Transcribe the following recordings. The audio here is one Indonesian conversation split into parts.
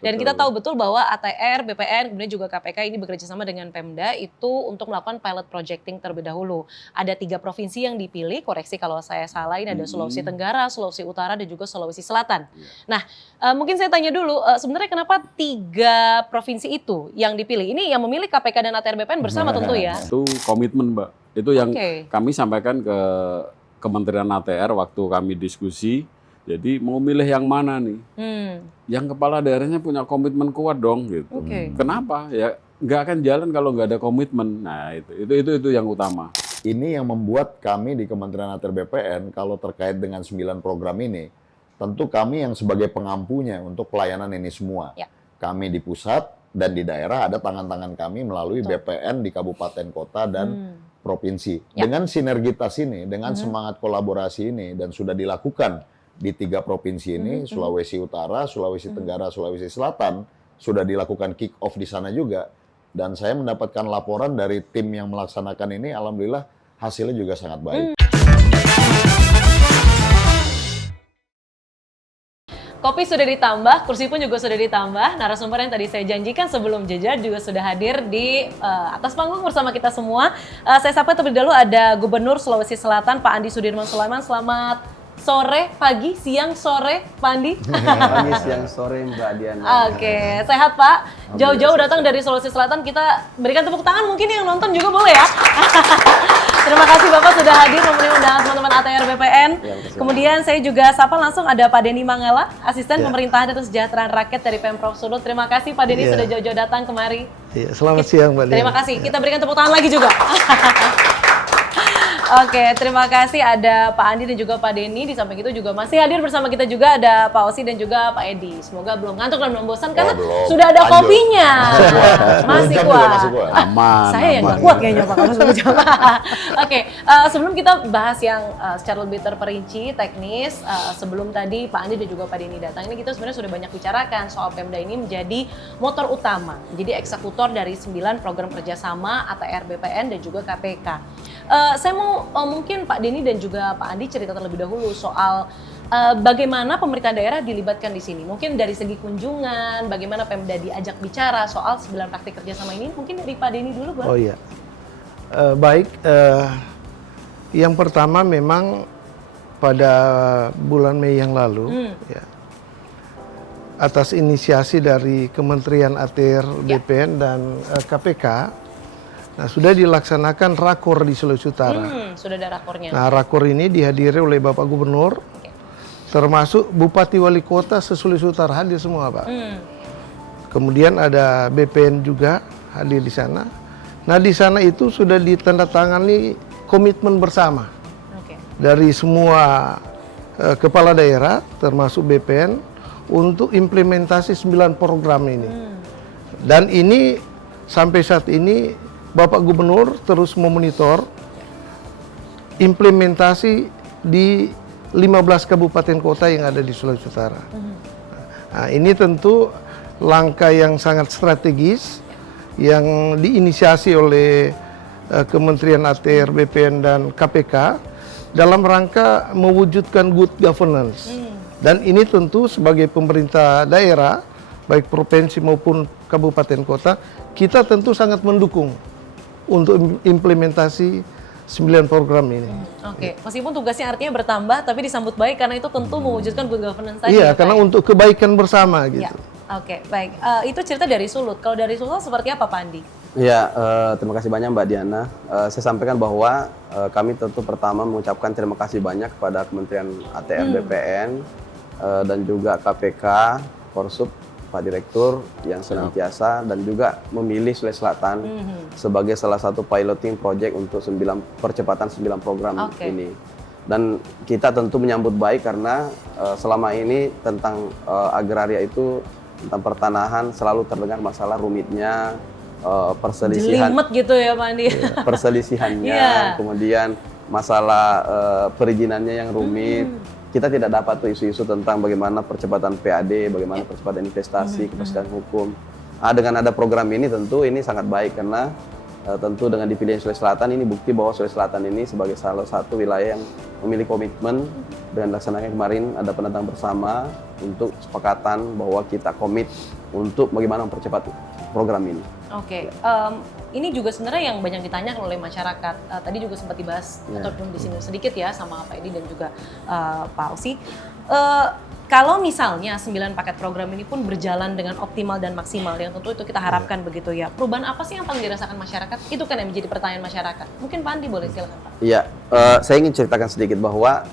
Dan kita tahu betul bahwa ATR, BPN, kemudian juga KPK ini bekerja sama dengan Pemda itu untuk melakukan pilot projecting terlebih dahulu. Ada 3 provinsi yang dipilih, koreksi kalau saya salah, ini ada Sulawesi Tenggara, Sulawesi Utara, dan juga Sulawesi Selatan. Nah, mungkin saya tanya dulu, sebenarnya kenapa 3 provinsi itu yang dipilih? Ini yang memilih KPK dan ATR BPN bersama tentu ya? Itu komitmen, Mbak. Itu yang kami sampaikan ke Kementerian ATR waktu kami diskusi. Jadi mau milih yang mana nih? Yang kepala daerahnya punya komitmen kuat dong gitu. Kenapa? Ya nggak akan jalan kalau nggak ada komitmen. Nah itu yang utama. Ini yang membuat kami di Kementerian ATR BPN kalau terkait dengan 9 program ini, tentu kami yang sebagai pengampunya untuk pelayanan ini semua. Kami di pusat dan di daerah ada tangan-tangan kami melalui BPN di kabupaten kota dan provinsi. Dengan sinergitas ini, dengan semangat kolaborasi ini dan sudah dilakukan di 3 provinsi ini, Sulawesi Utara, Sulawesi Tenggara, Sulawesi Selatan, sudah dilakukan kick off di sana juga. Dan saya mendapatkan laporan dari tim yang melaksanakan ini, alhamdulillah hasilnya juga sangat baik. Kopi sudah ditambah, kursi pun juga sudah ditambah. Narasumber yang tadi saya janjikan sebelum jeda juga sudah hadir di atas panggung bersama kita semua. Saya sapa terlebih dahulu ada Gubernur Sulawesi Selatan, Pak Andi Sudirman Sulaiman. Selamat sore, pagi, siang, sore, Pak Andi. Pagi, siang, sore, Mbak Diana. Oke, sehat Pak. Jauh-jauh datang dari Sulawesi Selatan, kita berikan tepuk tangan, mungkin yang nonton juga boleh ya. Terima kasih Bapak sudah hadir memenuhi undangan teman-teman ATR BPN. Kemudian saya juga sapa langsung ada Pak Denny Mangala, Asisten Pemerintahan dan Kesejahteraan Rakyat dari Pemprov Sulut. Terima kasih Pak Denny sudah jauh-jauh datang kemari. Selamat siang Mbak Diana. Terima kasih, kita berikan tepuk tangan lagi juga. Oke, terima kasih ada Pak Andi dan juga Pak Denny. Di samping itu juga masih hadir bersama kita juga ada Pak Osi dan juga Pak Edi. Semoga belum ngantuk dan belum bosan karena sudah ada kopinya. Masih kuat. Aman. Saya yang nggak kuat kayaknya Pak kalau sudah jam. Oke, sebelum kita bahas yang secara lebih terperinci, teknis, sebelum tadi Pak Andi dan juga Pak Denny datang, ini kita sebenarnya sudah banyak bicarakan soal Pemda ini menjadi motor utama, jadi eksekutor dari 9 program kerjasama ATR BPN dan juga KPK. Saya mau mungkin Pak Denny dan juga Pak Andi cerita terlebih dahulu soal bagaimana pemerintah daerah dilibatkan di sini. Mungkin dari segi kunjungan, bagaimana Pemda diajak bicara soal 9 praktik kerjasama ini. Mungkin dari Pak Denny dulu, boleh? Oh iya, baik. Yang pertama memang pada bulan Mei yang lalu, ya, atas inisiasi dari Kementerian ATR BPN dan KPK, nah, sudah dilaksanakan rakor di Sulawesi Utara. Sudah ada rakornya. Nah, rakor ini dihadiri oleh Bapak Gubernur, termasuk Bupati Wali Kota se-Sulawesi Utara hadir semua, Pak. Kemudian ada BPN juga hadir di sana. Nah, di sana itu sudah ditandatangani komitmen bersama dari semua kepala daerah, termasuk BPN, untuk implementasi 9 program ini. Dan ini sampai saat ini Bapak Gubernur terus memonitor implementasi di 15 kabupaten kota yang ada di Sulawesi Utara. Nah, ini tentu langkah yang sangat strategis yang diinisiasi oleh Kementerian ATR, BPN, dan KPK dalam rangka mewujudkan good governance. Dan ini tentu sebagai pemerintah daerah, baik provinsi maupun kabupaten kota, kita tentu sangat mendukung untuk implementasi 9 program ini. Oke, meskipun tugasnya artinya bertambah, tapi disambut baik karena itu tentu mewujudkan good governance tadi. Iya, karena untuk kebaikan bersama gitu. Oke, baik. Itu cerita dari Sulut. Kalau dari Sulut seperti apa, Pak Andi? Ya, terima kasih banyak Mbak Diana. Saya sampaikan bahwa kami tentu pertama mengucapkan terima kasih banyak kepada Kementerian ATR BPN dan juga KPK, Korsub, Pak Direktur yang senantiasa dan juga memilih Sulawesi Selatan sebagai salah satu piloting project untuk percepatan 9 program ini. Dan kita tentu menyambut baik karena selama ini tentang agraria itu, tentang pertanahan selalu terdengar masalah rumitnya, perselisihan. Jelimet gitu ya Pak Andi. Perselisihannya, kemudian masalah perizinannya yang rumit. Kita tidak dapat tuh isu-isu tentang bagaimana percepatan PAD, bagaimana percepatan investasi, kepastian hukum. Dengan ada program ini tentu ini sangat baik karena tentu dengan dipilih Sulawesi Selatan ini bukti bahwa Sulawesi Selatan ini sebagai salah satu wilayah yang memiliki komitmen dengan laksananya kemarin ada penentang bersama untuk kesepakatan bahwa kita komit untuk bagaimana mempercepat program ini. Oke, ini juga sebenarnya yang banyak ditanyakan oleh masyarakat. Tadi juga sempat dibahas ataupun disinggung sedikit ya sama Pak Edi dan juga Pak Ausi. Kalau misalnya 9 paket program ini pun berjalan dengan optimal dan maksimal, yang tentu itu kita harapkan begitu ya. Perubahan apa sih yang paling dirasakan masyarakat? Itu kan yang menjadi pertanyaan masyarakat. Mungkin Pak Andi boleh silakan Pak. Iya, saya ingin ceritakan sedikit bahwa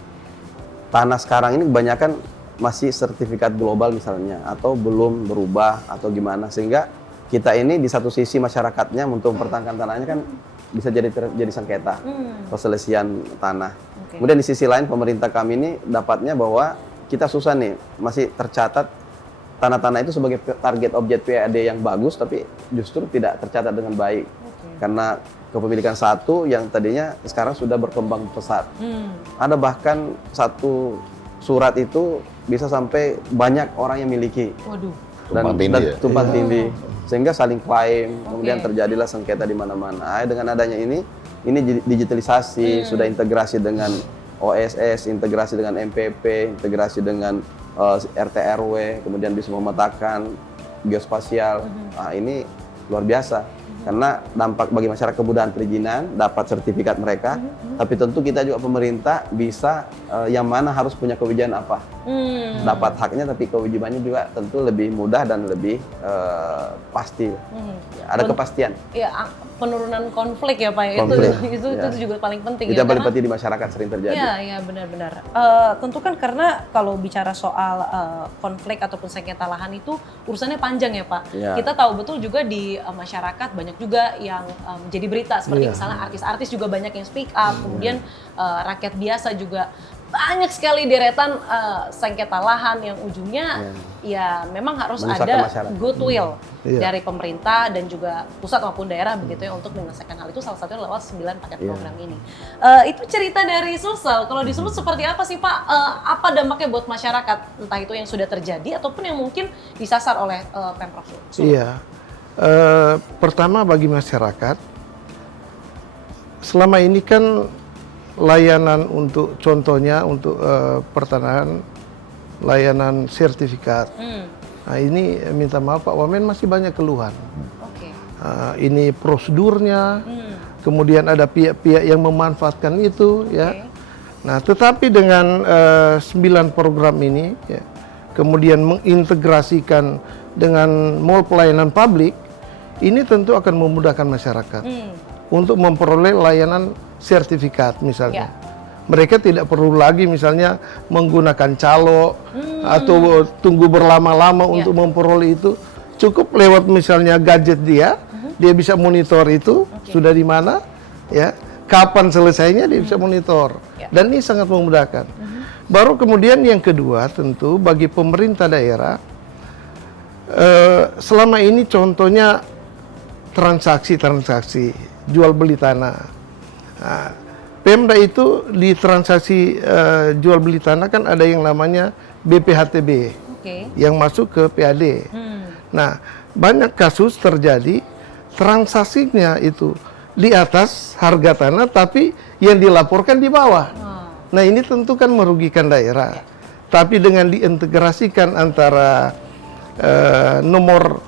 tanah sekarang ini kebanyakan masih sertifikat global misalnya, atau belum berubah atau gimana, sehingga kita ini di satu sisi masyarakatnya untuk mempertahankan tanahnya kan bisa jadi sengketa perselisihan tanah. Kemudian di sisi lain pemerintah kami ini dapatnya bahwa kita susah nih, masih tercatat tanah-tanah itu sebagai target objek PAD yang bagus, tapi justru tidak tercatat dengan baik. Karena kepemilikan satu yang tadinya sekarang sudah berkembang pesat. Ada bahkan satu surat itu bisa sampai banyak orang yang miliki. Waduh. Dan tumpang tindih. Sehingga saling klaim, kemudian terjadilah sengketa di mana-mana. Dengan adanya ini digitalisasi, sudah integrasi dengan OSS, integrasi dengan MPP, integrasi dengan RT RW, kemudian bisa memetakan geospasial. Nah, ini luar biasa. Karena dampak bagi masyarakat kebudayaan perizinan, dapat sertifikat mereka, tapi tentu kita juga pemerintah bisa yang mana harus punya kewajiban apa. Dapat haknya, tapi kewajibannya juga tentu lebih mudah dan lebih pasti. Ada kepastian. Ya, penurunan konflik ya Pak. Itu juga paling penting. Itu yang paling penting di masyarakat sering terjadi. Iya, benar-benar. Tentu kan karena kalau bicara soal konflik ataupun sengketa lahan itu urusannya panjang ya Pak. Kita tahu betul juga di masyarakat banyak juga yang menjadi berita seperti misalnya artis-artis juga banyak yang speak up, kemudian rakyat biasa juga banyak sekali deretan sengketa lahan yang ujungnya ya memang harus ada goodwill dari pemerintah dan juga pusat maupun daerah begitu ya untuk menyelesaikan hal itu, salah satunya lewat 9 paket program ini. Itu cerita dari Sulsel. Kalau di Sulut seperti apa sih Pak? Apa dampaknya buat masyarakat? Entah itu yang sudah terjadi ataupun yang mungkin disasar oleh Pemprov Sulut. Iya. Pertama bagi masyarakat, selama ini kan layanan untuk contohnya untuk pertanahan, layanan sertifikat. Nah ini minta maaf Pak Wamen masih banyak keluhan. Ini prosedurnya, kemudian ada pihak-pihak yang memanfaatkan itu, ya. Nah tetapi dengan 9 program ini, ya, kemudian mengintegrasikan dengan mall pelayanan publik, ini tentu akan memudahkan masyarakat untuk memperoleh layanan sertifikat misalnya. Mereka tidak perlu lagi misalnya menggunakan calo atau tunggu berlama-lama untuk memperoleh itu. Cukup lewat misalnya gadget dia bisa monitor itu sudah di mana, ya, kapan selesainya dia bisa monitor. Dan ini sangat memudahkan. Baru kemudian yang kedua tentu bagi pemerintah daerah, selama ini contohnya transaksi jual beli tanah. Nah, Pemda itu di transaksi jual beli tanah kan ada yang namanya BPHTB yang masuk ke PAD. Nah, banyak kasus terjadi transaksinya itu di atas harga tanah tapi yang dilaporkan di bawah. Nah, ini tentu kan merugikan daerah. Tapi dengan diintegrasikan antara nomor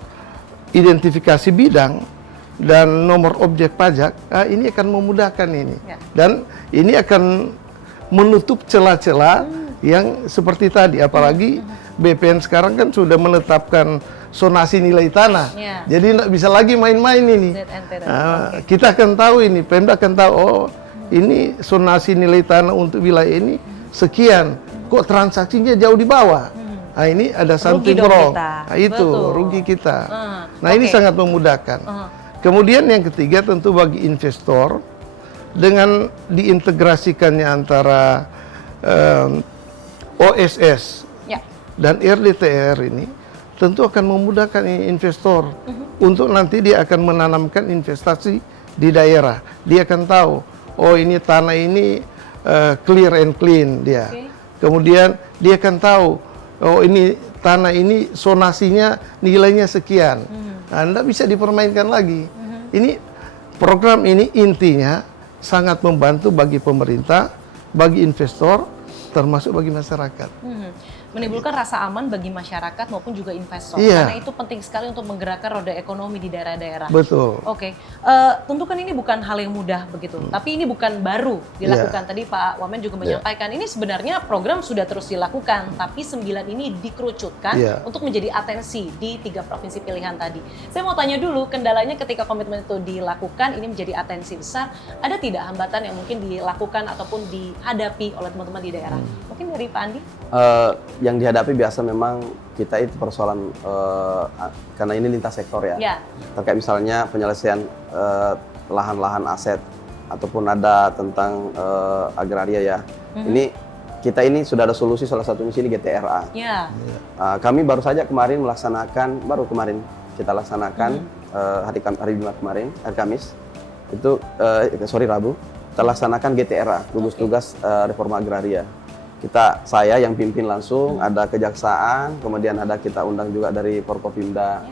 identifikasi bidang dan nomor objek pajak, ini akan memudahkan ini. Dan ini akan menutup celah-celah yang seperti tadi, apalagi BPN sekarang kan sudah menetapkan zonasi nilai tanah. Jadi nggak bisa lagi main-main ini. Kita akan tahu ini, Pemda akan tahu, oh ini zonasi nilai tanah untuk wilayah ini sekian, kok transaksinya jauh di bawah. Nah ini ada something wrong. Nah, itu rugi kita. Nah ini sangat memudahkan. Kemudian yang ketiga tentu bagi investor, dengan diintegrasikannya antara OSS dan RDTR ini tentu akan memudahkan investor untuk nanti dia akan menanamkan investasi di daerah. Dia akan tahu, oh ini tanah ini clear and clean dia. Kemudian dia akan tahu, oh ini tanah ini zonasinya nilainya sekian. Anda bisa dipermainkan lagi. Ini program ini intinya sangat membantu bagi pemerintah, bagi investor, termasuk bagi masyarakat. Menimbulkan rasa aman bagi masyarakat maupun juga investor. Iya. Karena itu penting sekali untuk menggerakkan roda ekonomi di daerah-daerah. Betul. Oke, tentu kan ini bukan hal yang mudah begitu, tapi ini bukan baru dilakukan. Tadi Pak Wamen juga menyampaikan, ini sebenarnya program sudah terus dilakukan, tapi 9 ini dikerucutkan untuk menjadi atensi di 3 provinsi pilihan tadi. Saya mau tanya dulu, kendalanya ketika komitmen itu dilakukan, ini menjadi atensi besar, ada tidak hambatan yang mungkin dilakukan ataupun dihadapi oleh teman-teman di daerah? Mungkin dari Pak Andi? Yang dihadapi biasa memang kita itu persoalan karena ini lintas sektor ya. Terkait misalnya penyelesaian lahan-lahan aset ataupun ada tentang agraria ya. Ini kita ini sudah ada solusi, salah satunya sini GTRA. Kami baru saja kemarin kita laksanakan hari Jumat kemarin, hari Kamis itu Rabu kita laksanakan GTRA, gugus tugas reforma agraria. Saya yang pimpin langsung, ada kejaksaan, kemudian ada kita undang juga dari Forkopimda,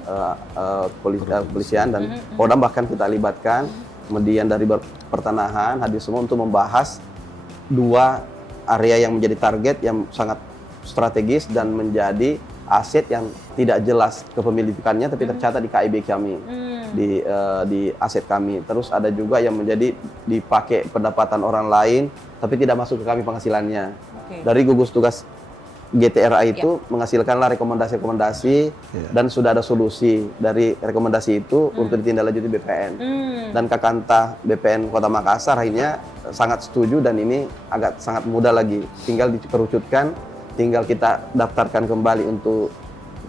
kepolisian dan Kodam bahkan kita libatkan, kemudian dari pertanahan hadir semua untuk membahas 2 area yang menjadi target yang sangat strategis dan menjadi aset yang tidak jelas kepemilikannya tapi tercatat di KIB kami, di aset kami. Terus ada juga yang menjadi dipakai pendapatan orang lain tapi tidak masuk ke kami penghasilannya. Dari gugus tugas GTRA itu menghasilkanlah rekomendasi-rekomendasi dan sudah ada solusi dari rekomendasi itu untuk ditindaklanjuti BPN. Dan Kakanta BPN Kota Makassar akhirnya sangat setuju dan ini sangat mudah lagi. Tinggal dikerucutkan, tinggal kita daftarkan kembali untuk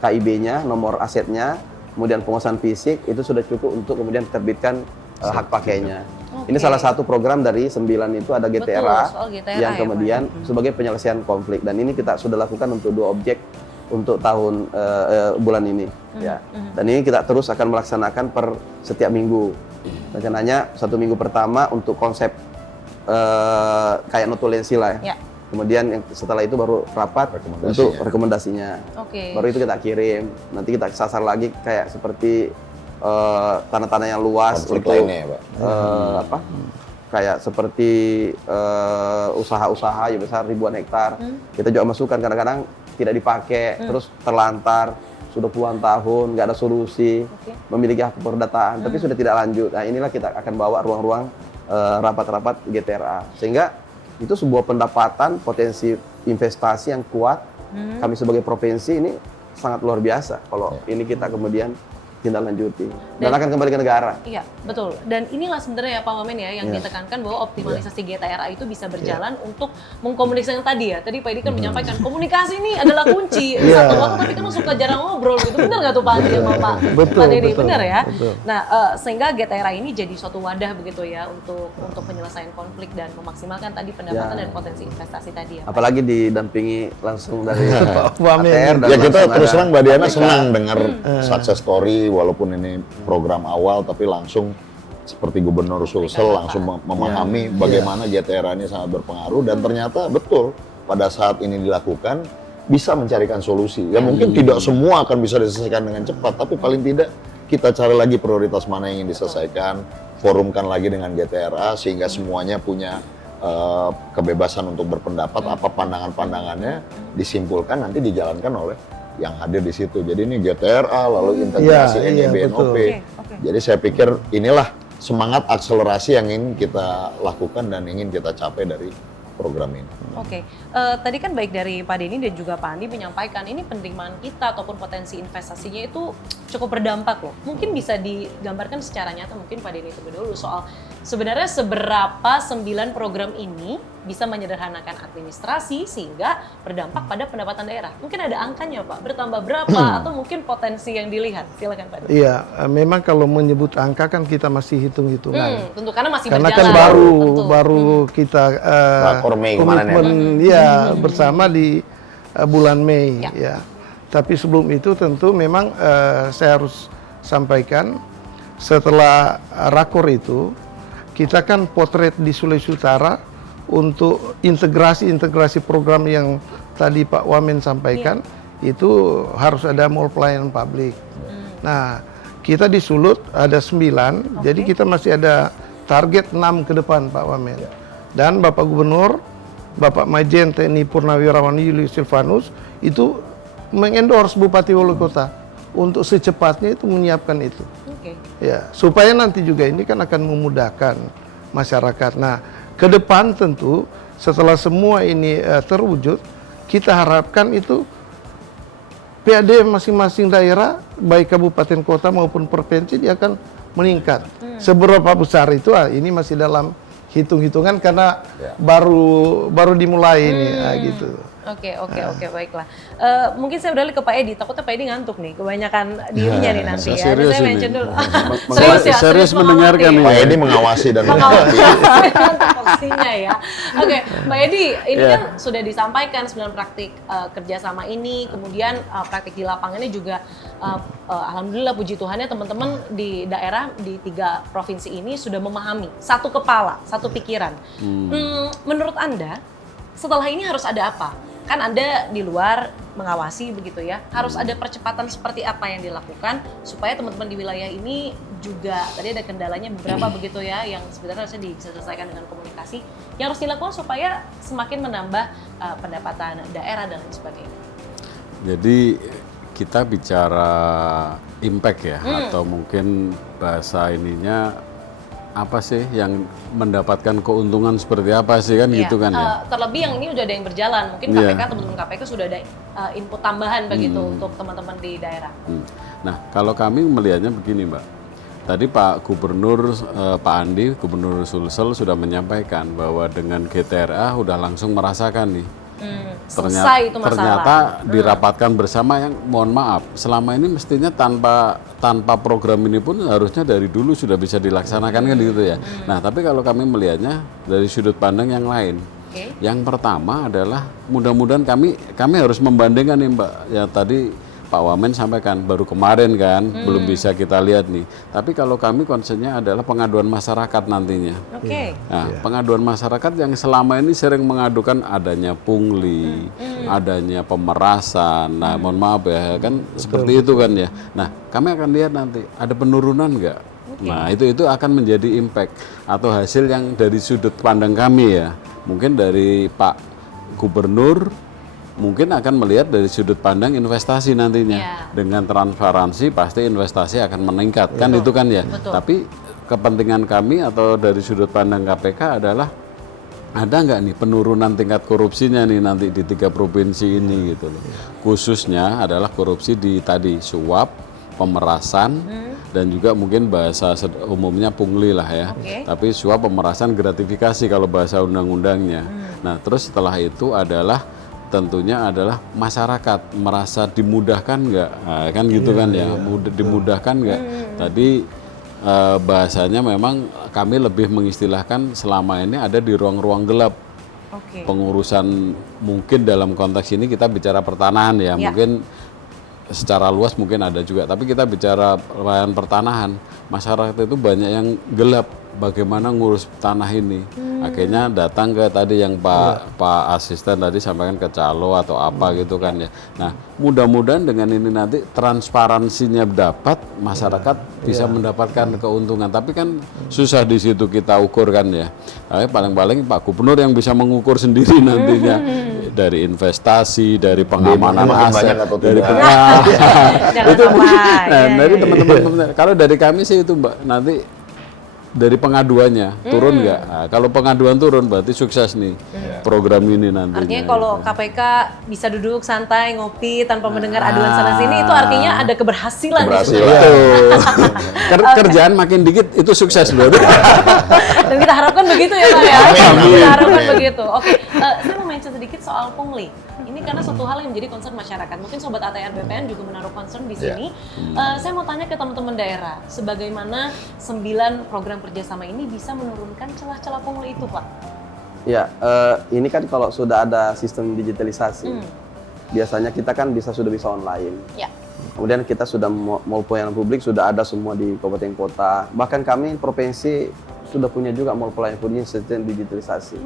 KIB-nya, nomor asetnya, kemudian penguasaan fisik, itu sudah cukup untuk kemudian diterbitkan hak pakainya. Ini salah satu program dari 9 itu ada GTRA, yang kemudian sebagai penyelesaian konflik. Dan ini kita sudah lakukan untuk 2 objek untuk tahun bulan ini. Dan ini kita terus akan melaksanakan per setiap minggu. Rencananya 1 minggu pertama untuk konsep kayak notulensi lah ya. Kemudian setelah itu baru rapat untuk rekomendasinya. Baru itu kita kirim. Nanti kita sasar lagi kayak seperti tanah-tanah yang luas untuk kayak seperti usaha-usaha yang besar ribuan hektar. Kita juga masukkan kadang-kadang tidak dipakai, terus terlantar sudah puluhan tahun nggak ada solusi, memiliki hak perdataan tapi sudah tidak lanjut. Nah inilah kita akan bawa ruang-ruang rapat-rapat GTRA sehingga itu sebuah pendapatan potensi investasi yang kuat. Kami sebagai provinsi ini sangat luar biasa kalau ini kita kemudian tindak lanjuti dan akan kembali ke negara. Iya, betul. Dan inilah sebenarnya ya Pak Wamen ya yang ditekankan bahwa optimalisasi GTRA itu bisa berjalan untuk mengkomunikasikan tadi ya. Tadi Pak Edi kan menyampaikan komunikasi ini adalah kunci. Satu waktu tapi kan suka jarang ngobrol gitu. Benar nggak tuh Pak Edi sama Pak Dedi? Benar ya? Nah, sehingga GTRA ini jadi suatu wadah begitu ya untuk penyelesaian konflik dan memaksimalkan tadi pendapatan dan potensi investasi tadi ya. Apalagi didampingi langsung dari Pak Wamen. Ya kita terus terang Mbak Diana senang dengar success story walaupun ini program awal tapi langsung seperti Gubernur Sulsel langsung memahami bagaimana GTRA ini sangat berpengaruh dan ternyata betul pada saat ini dilakukan bisa mencarikan solusi. Ya mungkin tidak semua akan bisa diselesaikan dengan cepat tapi paling tidak kita cari lagi prioritas mana yang ingin diselesaikan, forumkan lagi dengan GTRA sehingga semuanya punya kebebasan untuk berpendapat apa pandangan-pandangannya disimpulkan nanti dijalankan oleh yang hadir di situ. Jadi ini GTRA lalu integrasi NEB-NOP. Jadi saya pikir inilah semangat akselerasi yang ingin kita lakukan dan ingin kita capai dari program ini. Tadi kan baik dari Pak Denny dan juga Pak Andi menyampaikan ini penerimaan kita ataupun potensi investasinya itu cukup berdampak loh. Mungkin bisa digambarkan secara nyata mungkin Pak Denny terlebih dulu soal sebenarnya seberapa 9 program ini bisa menyederhanakan administrasi sehingga berdampak pada pendapatan daerah. Mungkin ada angkanya Pak, bertambah berapa atau mungkin potensi yang dilihat. Silakan Pak Denny. Iya, memang kalau menyebut angka kan kita masih hitung-hitungan. Tentu karena masih karena berjalan. Kan baru kita komitmen bersama di bulan Mei ya. Tapi sebelum itu tentu memang saya harus sampaikan setelah rakor itu kita kan potret di Sulawesi Utara untuk integrasi program yang tadi Pak Wamen sampaikan itu harus ada mall pelayanan publik. Nah, Kita di Sulut ada 9, jadi kita masih ada target 6 ke depan Pak Wamen. Dan Bapak Gubernur, Bapak Majen TNI Purnawirawan Julius Silvanus itu mengendorse Bupati Wali Kota untuk secepatnya itu menyiapkan itu. Ya, supaya nanti juga ini kan akan memudahkan masyarakat. Nah, ke depan tentu setelah semua ini terwujud, kita harapkan itu PAD masing-masing daerah, baik kabupaten kota maupun provinsi, dia akan meningkat. Seberapa besar itu, ini masih dalam hitung-hitungan karena baru dimulai ini, gitu. Oke, baiklah. Mungkin saya beralih ke Pak Edi. Takutnya Pak Edi ngantuk nih, kebanyakan dirinya nih nanti ya. Serius Saya ini. mention dulu. Serius mendengarkan Pak Edi mengawasi dan Posisinya ya. Oke, Mbak Edi, ini kan sudah disampaikan 9 praktik kerjasama ini, kemudian praktik di lapangannya juga, alhamdulillah puji Tuhannya teman-teman di daerah di 3 provinsi ini sudah memahami, satu kepala, satu pikiran. Menurut Anda, setelah ini harus ada apa? Kan Anda di luar mengawasi begitu ya, harus ada percepatan seperti apa yang dilakukan supaya teman-teman di wilayah ini juga, tadi ada kendalanya beberapa begitu ya, yang sebenarnya harusnya bisa diselesaikan dengan komunikasi, yang harus dilakukan supaya semakin menambah pendapatan daerah dan lain sebagainya. Jadi kita bicara impact ya, atau mungkin bahasa ininya apa sih yang mendapatkan keuntungan seperti apa sih kan gitu kan ya. Terlebih yang ini udah ada yang berjalan, mungkin KPK teman-teman KPK sudah ada input tambahan begitu untuk teman-teman di daerah. Nah kalau kami melihatnya begini Mbak, tadi Pak Gubernur Pak Andi, Gubernur Sulsel sudah menyampaikan bahwa dengan GTRA udah langsung merasakan nih. Selesai itu masalah. Ternyata dirapatkan bersama yang mohon maaf selama ini mestinya tanpa program ini pun harusnya dari dulu sudah bisa dilaksanakan kan gitu ya. Nah tapi kalau kami melihatnya dari sudut pandang yang lain. Yang pertama adalah mudah-mudahan kami harus membandingkan nih Mbak, ya tadi Pak Wamen sampaikan baru kemarin kan, belum bisa kita lihat nih. Tapi kalau kami konsennya adalah pengaduan masyarakat nantinya. Nah, pengaduan masyarakat yang selama ini sering mengadukan adanya pungli, adanya pemerasan. Nah, mohon maaf ya, kan seperti itu kan ya. Nah, kami akan lihat nanti ada penurunan nggak. Nah, itu akan menjadi impact atau hasil yang dari sudut pandang kami ya. Mungkin dari Pak Gubernur mungkin akan melihat dari sudut pandang investasi nantinya. Dengan transparansi pasti investasi akan meningkat kan itu kan ya. Tapi kepentingan kami atau dari sudut pandang KPK adalah ada nggak nih penurunan tingkat korupsinya nih nanti di 3 provinsi ini gitu loh. Khususnya adalah korupsi di tadi suap, pemerasan dan juga mungkin bahasa umumnya pungli lah ya. Tapi suap, pemerasan, gratifikasi kalau bahasa undang-undangnya. Nah terus setelah itu adalah tentunya adalah masyarakat merasa dimudahkan nggak, nah, kan gitu kan ya, dimudahkan nggak. Tadi bahasanya memang kami lebih mengistilahkan selama ini ada di ruang-ruang gelap. Pengurusan mungkin dalam konteks ini kita bicara pertanahan ya, mungkin secara luas mungkin ada juga, tapi kita bicara layanan pertanahan, masyarakat itu banyak yang gelap bagaimana ngurus tanah ini. Akhirnya datang ke tadi yang Pak Asisten tadi sampaikan ke calo atau apa gitu kan ya. Nah, mudah-mudahan dengan ini nanti transparansinya dapat, masyarakat bisa mendapatkan keuntungan. Tapi kan susah di situ kita ukur kan ya. Tapi paling-paling Pak Gubernur yang bisa mengukur sendiri nantinya dari investasi, dari pengamanan aset, dari itu dari teman-teman. Kalau dari kami sih itu Mbak, nanti dari pengaduannya turun nggak? Nah, kalau pengaduan turun berarti sukses nih program ini nantinya. Artinya kalau KPK bisa duduk santai ngopi tanpa mendengar aduan sana sini, itu artinya ada keberhasilan. Kerjaan makin dikit itu sukses loh. Dan kita harapkan begitu ya Pak ya. Kita harapkan begitu. Oke, saya mau mention sedikit soal pungli. Ini karena suatu hal yang menjadi concern masyarakat. Mungkin Sobat ATR BPN juga menaruh concern di sini. Saya mau tanya ke teman-teman daerah, sebagaimana 9 program kerjasama ini bisa menurunkan celah-celah pungli itu, Pak? Ya, ini kan kalau sudah ada sistem digitalisasi, biasanya kita kan sudah bisa online. Kemudian kita sudah mall pelayanan publik sudah ada semua di kabupaten kota. Bahkan kami provinsi sudah punya juga mall pelayanan publik sistem digitalisasi.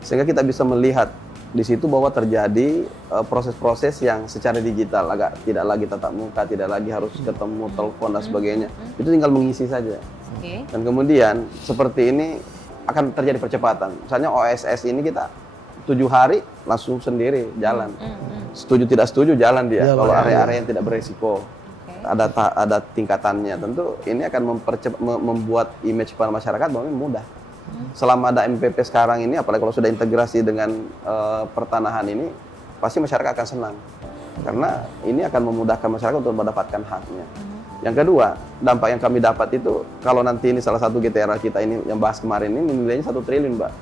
Sehingga kita bisa melihat di situ bahwa terjadi proses-proses yang secara digital, agak tidak lagi tatap muka, tidak lagi harus ketemu, telepon dan sebagainya. Itu tinggal mengisi saja. Dan kemudian seperti ini akan terjadi percepatan. Misalnya OSS ini kita 7 hari langsung sendiri jalan. Setuju tidak setuju jalan dia. Kalau area-area yang tidak beresiko. Ada tingkatannya. Tentu ini akan membuat image pada masyarakat bahwa ini mudah. Selama ada MPP sekarang ini, apalagi kalau sudah integrasi dengan pertanahan ini, pasti masyarakat akan senang. Karena ini akan memudahkan masyarakat untuk mendapatkan haknya. Yang kedua, dampak yang kami dapat itu, kalau nanti ini salah satu GTRA kita ini yang bahas kemarin ini, nilainya 1 triliun, Mbak.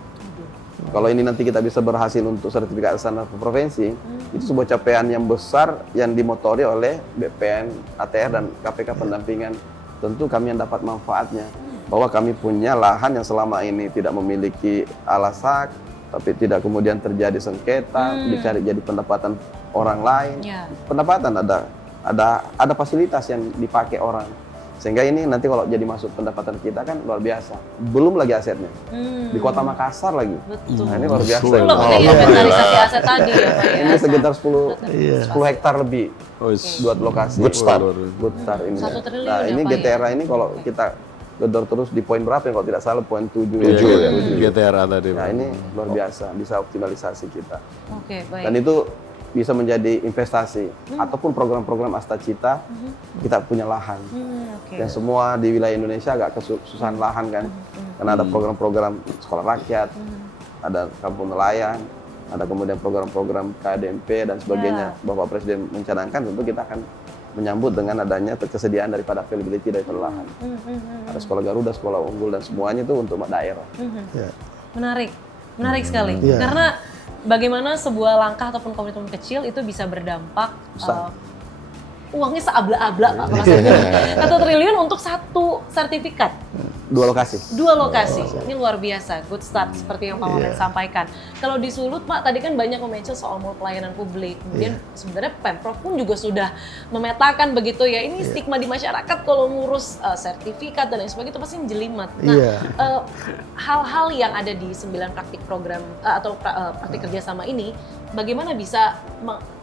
Kalau ini nanti kita bisa berhasil untuk sertifikasi standar provinsi, itu sebuah capaian yang besar yang dimotori oleh BPN, ATR, dan KPK pendampingan. Tentu kami yang dapat manfaatnya. Bahwa kami punya lahan yang selama ini tidak memiliki alasak, tapi tidak kemudian terjadi sengketa, dicari jadi pendapatan orang lain. Pendapatan ada fasilitas yang dipakai orang. Sehingga ini nanti kalau jadi masuk pendapatan kita kan luar biasa. Belum lagi asetnya. Di Kota Makassar lagi. Betul. Nah, ini luar biasa. Itu loh inventarisasi aset tadi ya, Pak ya. Ini sekitar 10 hektar lebih. Buat lokasi. Good start. Good start ini. 1 triliun Nah, ya, ini Pak, GTRA ini kalau kita gedor terus di poin berapa ya, kalau tidak salah poin 7 ya. GTRA tadi. Nah, ini luar biasa, bisa optimalisasi kita. Oke, baik. Dan itu bisa menjadi investasi ataupun program-program Astacita. Kita punya lahan. Dan semua di wilayah Indonesia agak kesusahan lahan kan. Karena ada program-program sekolah rakyat, ada kampung nelayan, ada kemudian program-program KDMP dan sebagainya. Bapak Presiden mencanangkan, tentu kita akan menyambut dengan adanya ketersediaan daripada availability dari lahan. Ada sekolah Garuda, sekolah unggul, dan semuanya itu untuk daerah. Menarik sekali. Karena bagaimana sebuah langkah ataupun komitmen kecil itu bisa berdampak uangnya seabla-abla, Pak. 1 triliun untuk 1 sertifikat. 2 lokasi. 2 lokasi. Ini luar biasa, good start seperti yang Pak Wamen sampaikan. Kalau di Sulut, Pak, tadi kan banyak mention soal mall pelayanan publik. Kemudian sebenarnya Pemprov pun juga sudah memetakan begitu ya. Ini stigma di masyarakat kalau ngurus sertifikat dan lain sebagainya itu pasti jelimet. Nah, hal-hal yang ada di 9 praktik program atau praktik kerjasama ini, bagaimana bisa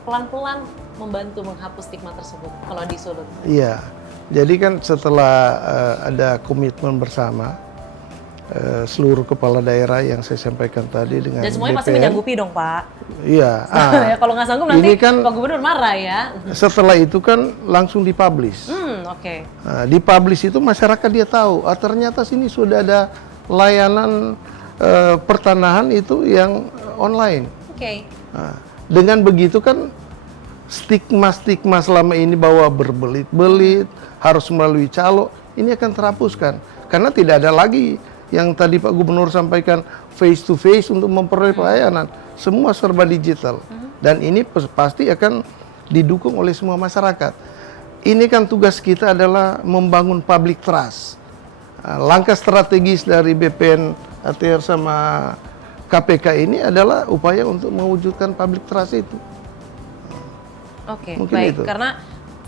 pelan-pelan membantu menghapus stigma tersebut kalau di Sulut? Iya. Jadi kan setelah ada komitmen bersama seluruh kepala daerah yang saya sampaikan tadi dengan dan semuanya BPN, pasti menyanggupi dong, Pak. Iya. Ya, kalau nggak sanggup nanti kan, Pak Gubernur marah ya. Setelah itu kan langsung dipublish. Oke. Nah, dipublish itu masyarakat dia tahu, ternyata sini sudah ada layanan pertanahan itu yang online. Oke. Nah, dengan begitu kan stigma-stigma selama ini bahwa berbelit-belit, harus melalui calo, ini akan terhapuskan. Karena tidak ada lagi yang tadi Pak Gubernur sampaikan face to face untuk memperoleh pelayanan. Semua serba digital. Dan ini pasti akan didukung oleh semua masyarakat. Ini kan tugas kita adalah membangun public trust. Langkah strategis dari BPN, ATR sama KPK ini adalah upaya untuk mewujudkan public trust itu. Oke, Mungkin baik. itu. Karena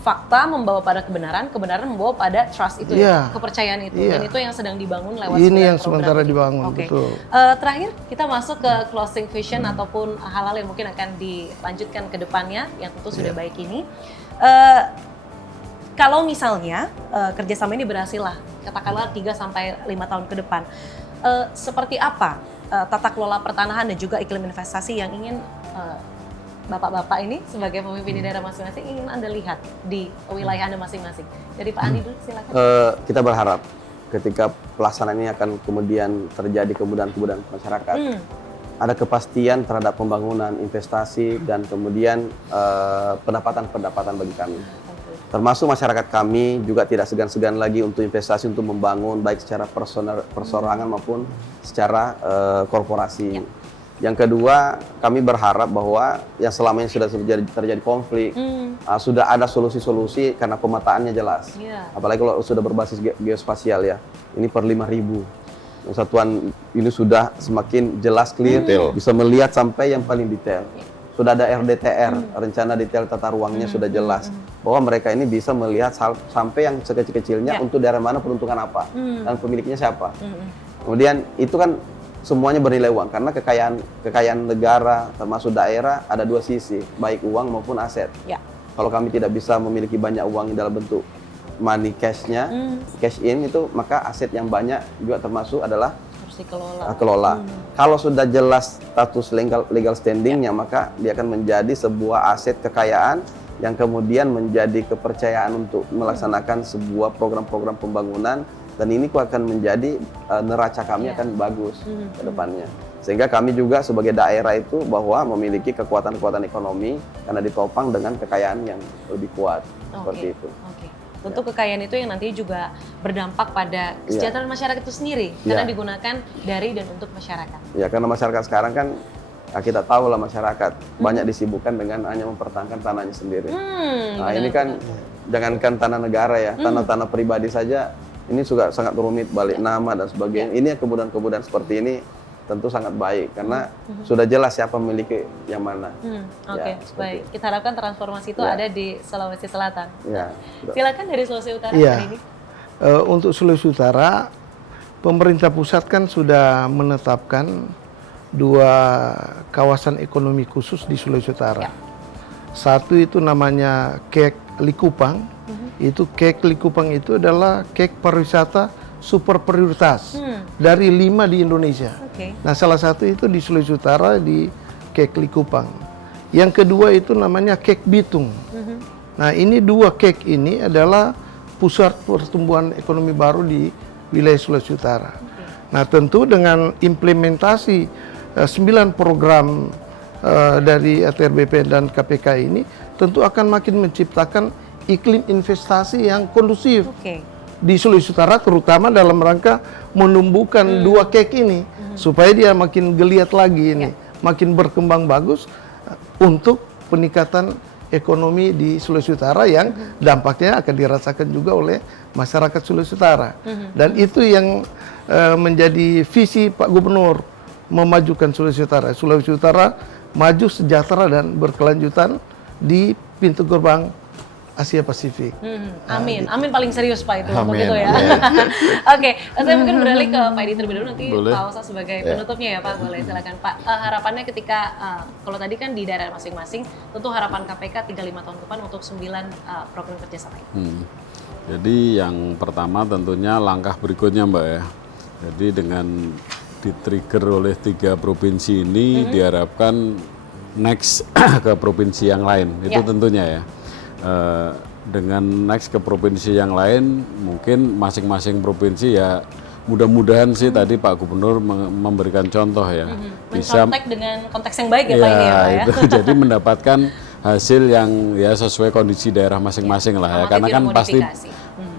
fakta membawa pada kebenaran, kebenaran membawa pada trust itu, kepercayaan itu. Dan itu yang sedang dibangun lewat ini yang program sementara ini. dibangun, Oke. betul. Terakhir, kita masuk ke closing vision ataupun hal-hal yang mungkin akan dilanjutkan ke depannya, yang tentu sudah baik ini. Kalau misalnya kerjasama ini berhasil lah, katakanlah 3-5 tahun ke depan, seperti apa tata kelola pertanahan dan juga iklim investasi yang ingin Bapak-bapak ini sebagai pemimpin di daerah masing-masing ingin Anda lihat di wilayah Anda masing-masing? Dari Pak Andi dulu, silakan. Kita berharap ketika pelaksanaan ini akan kemudian terjadi kemudahan-kemudahan masyarakat, ada kepastian terhadap pembangunan, investasi, dan kemudian pendapatan-pendapatan bagi kami. Termasuk masyarakat kami juga tidak segan-segan lagi untuk investasi untuk membangun baik secara persorangan maupun secara korporasi. Yang kedua, kami berharap bahwa yang selama ini sudah terjadi konflik, sudah ada solusi-solusi karena pemetaannya jelas. Apalagi kalau sudah berbasis geospasial ya, ini per 5.000. Satuan ini sudah semakin jelas, clear, bisa melihat sampai yang paling detail. Sudah ada RDTR, rencana detail tata ruangnya sudah jelas. Bahwa mereka ini bisa melihat sampai yang sekecil-kecilnya untuk daerah mana peruntukan apa, dan pemiliknya siapa. Kemudian itu kan semuanya bernilai uang, karena kekayaan negara termasuk daerah ada dua sisi, baik uang maupun aset. Ya. Kalau kami tidak bisa memiliki banyak uang dalam bentuk money cash-nya, cash in itu, maka aset yang banyak juga termasuk adalah Harus dikelola. kelola. Kalau sudah jelas status legal standing-nya, maka dia akan menjadi sebuah aset kekayaan yang kemudian menjadi kepercayaan untuk melaksanakan sebuah program-program pembangunan, dan ini akan menjadi neraca kami akan bagus ke depannya. Sehingga kami juga sebagai daerah itu bahwa memiliki kekuatan-kekuatan ekonomi karena ditopang dengan kekayaan yang lebih kuat, seperti itu. Tentu kekayaan itu yang nantinya juga berdampak pada kesejahteraan masyarakat itu sendiri, karena digunakan dari dan untuk masyarakat. Ya, karena masyarakat sekarang kan kita tahu lah, masyarakat banyak disibukkan dengan hanya mempertahankan tanahnya sendiri. Nah, ini kan jangankan tanah negara ya, tanah-tanah pribadi saja ini juga sangat rumit, balik nama dan sebagainya. Ini kemudahan-kemudahan seperti ini tentu sangat baik karena sudah jelas siapa memiliki yang mana. Oke, baik. Kita harapkan transformasi itu ada di Sulawesi Selatan. Ya, silakan dari Sulawesi Utara hari ini. Untuk Sulawesi Utara, pemerintah pusat kan sudah menetapkan 2 kawasan ekonomi khusus di Sulawesi Utara. Satu itu namanya KEK Likupang. Itu KEK Likupang itu adalah KEK pariwisata super prioritas dari 5 di Indonesia. Nah, salah satu itu di Sulawesi Utara di KEK Likupang. Yang kedua itu namanya KEK Bitung. Nah, ini 2 KEK ini adalah pusat pertumbuhan ekonomi baru di wilayah Sulawesi Utara. Nah, tentu dengan implementasi 9 program dari ATR BPN dan KPK ini tentu akan makin menciptakan iklim investasi yang kondusif di Sulawesi Utara, terutama dalam rangka menumbuhkan 2 KEK ini supaya dia makin geliat lagi ini, makin berkembang bagus untuk peningkatan ekonomi di Sulawesi Utara yang dampaknya akan dirasakan juga oleh masyarakat Sulawesi Utara. Dan itu yang menjadi visi Pak Gubernur, memajukan Sulawesi Utara. Sulawesi Utara maju, sejahtera dan berkelanjutan di pintu gerbang Asia Pasifik. Amin, amin paling serius Pak itu, begitu ya. Oke, saya mungkin beralih ke Pak Edi terlebih dahulu, nanti Pak Osa sebagai penutupnya ya Pak, boleh silakan Pak. Harapannya ketika, kalau tadi kan di daerah masing-masing, tentu harapan KPK 3-5 tahun ke depan untuk 9 program kerjasama ini. Jadi yang pertama tentunya langkah berikutnya Mbak ya. Jadi dengan di-trigger oleh 3 provinsi ini diharapkan next ke provinsi yang lain, itu tentunya ya. Dengan next ke provinsi yang lain, mungkin masing-masing provinsi ya mudah-mudahan sih tadi Pak Gubernur memberikan contoh ya, bisa dengan konteks yang baik ya Pak ini ya Pak ya. Itu, jadi mendapatkan hasil yang ya sesuai kondisi daerah masing-masing lah ya, karena kan pasti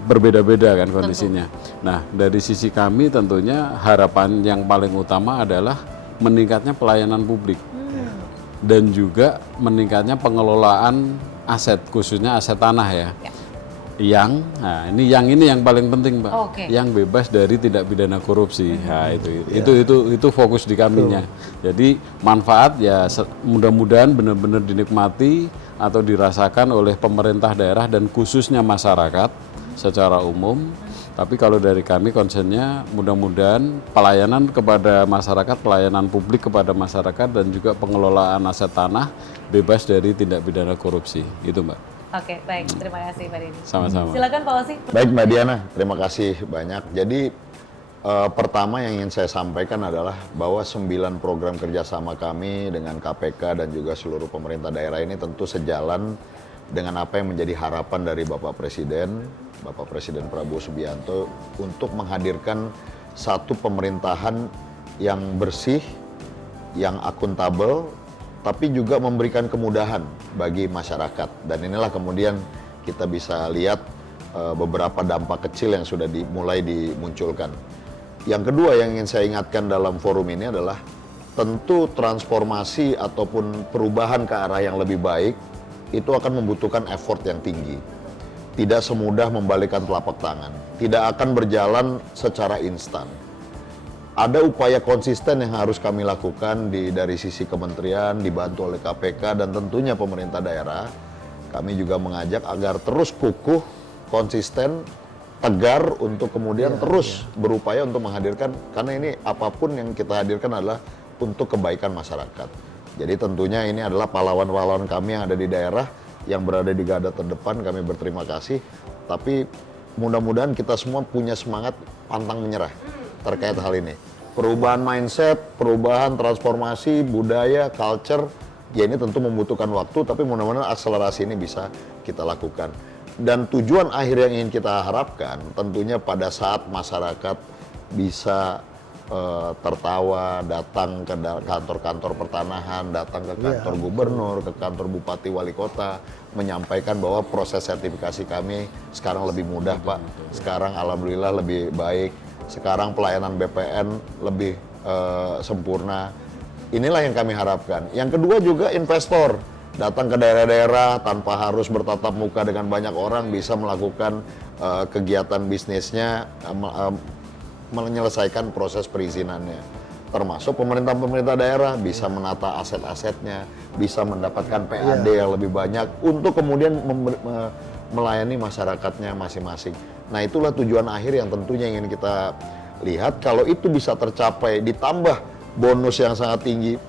berbeda-beda kan kondisinya. Nah, dari sisi kami tentunya harapan yang paling utama adalah meningkatnya pelayanan publik dan juga meningkatnya pengelolaan aset, khususnya aset tanah ya. Yang yang paling penting Pak, yang bebas dari tindak pidana korupsi. Nah, itu fokus di kaminya. Jadi manfaat ya mudah-mudahan benar-benar dinikmati atau dirasakan oleh pemerintah daerah dan khususnya masyarakat secara umum. Tapi kalau dari kami concernnya mudah-mudahan pelayanan kepada masyarakat, pelayanan publik kepada masyarakat dan juga pengelolaan aset tanah bebas dari tindak pidana korupsi. Gitu Mbak. Oke, baik. Terima kasih Pak Deddy. Sama-sama. Silakan Pak Osi. Baik Mbak Diana, terima kasih banyak. Jadi pertama yang ingin saya sampaikan adalah bahwa 9 program kerjasama kami dengan KPK dan juga seluruh pemerintah daerah ini tentu sejalan dengan apa yang menjadi harapan dari Bapak Presiden Prabowo Subianto untuk menghadirkan satu pemerintahan yang bersih, yang akuntabel, tapi juga memberikan kemudahan bagi masyarakat. Dan inilah kemudian kita bisa lihat beberapa dampak kecil yang sudah mulai dimunculkan. Yang kedua yang ingin saya ingatkan dalam forum ini adalah tentu transformasi ataupun perubahan ke arah yang lebih baik itu akan membutuhkan effort yang tinggi. Tidak semudah membalikkan telapak tangan. Tidak akan berjalan secara instan. Ada upaya konsisten yang harus kami lakukan dari sisi kementerian, dibantu oleh KPK dan tentunya pemerintah daerah. Kami juga mengajak agar terus kukuh, konsisten tegar untuk kemudian terus berupaya untuk menghadirkan, karena ini apapun yang kita hadirkan adalah untuk kebaikan masyarakat. Jadi tentunya ini adalah pahlawan-pahlawan kami yang ada di daerah, yang berada di garda terdepan, kami berterima kasih. Tapi mudah-mudahan kita semua punya semangat pantang menyerah terkait hal ini. Perubahan mindset, perubahan transformasi, budaya, culture, ya ini tentu membutuhkan waktu, tapi mudah-mudahan akselerasi ini bisa kita lakukan. Dan tujuan akhir yang ingin kita harapkan tentunya pada saat masyarakat bisa tertawa, datang ke kantor-kantor pertanahan, datang ke kantor gubernur, ke kantor bupati, wali kota, menyampaikan bahwa proses sertifikasi kami sekarang lebih mudah, Pak. Sekarang alhamdulillah lebih baik. Sekarang pelayanan BPN lebih sempurna. Inilah yang kami harapkan. Yang kedua juga investor datang ke daerah-daerah tanpa harus bertatap muka dengan banyak orang, bisa melakukan kegiatan bisnisnya, menyelesaikan proses perizinannya. Termasuk pemerintah daerah bisa menata aset-asetnya, bisa mendapatkan PAD yang lebih banyak untuk kemudian melayani masyarakatnya masing-masing. Nah, itulah tujuan akhir yang tentunya ingin kita lihat. Kalau itu bisa tercapai, ditambah bonus yang sangat tinggi,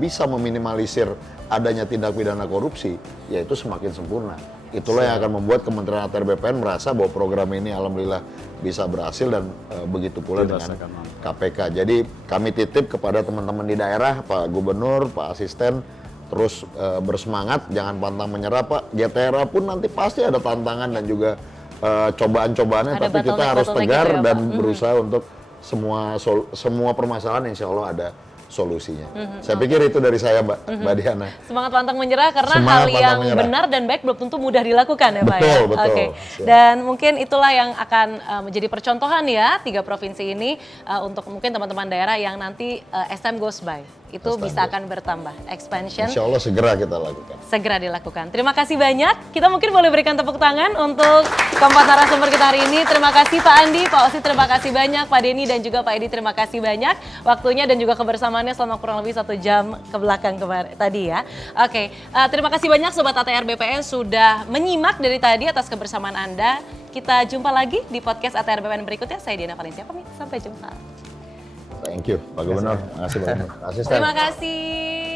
bisa meminimalisir adanya tindak pidana korupsi, yaitu semakin sempurna. Itulah yang akan membuat Kementerian ATR BPN merasa bahwa program ini alhamdulillah bisa berhasil, dan begitu pula dengan KPK. Jadi kami titip kepada teman-teman di daerah, Pak Gubernur, Pak Asisten, terus bersemangat, jangan pantang menyerah, Pak. GTRA pun nanti pasti ada tantangan dan juga cobaan-cobaannya, tapi kita harus tegar gitu ya, dan berusaha untuk semua permasalahan insya Allah ada solusinya. Saya pikir itu dari saya, Mbak Diana. Semangat pantang menyerah, karena hal yang benar dan baik belum tentu mudah dilakukan ya, Pak. Betul, ya? betul. Oke. Dan mungkin itulah yang akan menjadi percontohan ya, 3 provinsi ini untuk mungkin teman-teman daerah yang nanti as time goes by itu bisa akan bertambah, expansion. Insya Allah segera kita lakukan. Segera dilakukan. Terima kasih banyak. Kita mungkin boleh berikan tepuk tangan untuk keempat narasumber kita hari ini. Terima kasih Pak Andi, Pak Osi, terima kasih banyak, Pak Denny dan juga Pak Edi, terima kasih banyak waktunya dan juga kebersamaannya selama kurang lebih 1 jam ke belakang tadi ya. Oke, terima kasih banyak Sobat ATR BPN sudah menyimak dari tadi atas kebersamaan Anda. Kita jumpa lagi di podcast ATR BPN berikutnya. Saya Diana Valencia pamit. Sampai jumpa. Thank you, Pak Gubernur. Terima kasih, Pak Gubernur. Asisten. Terima kasih.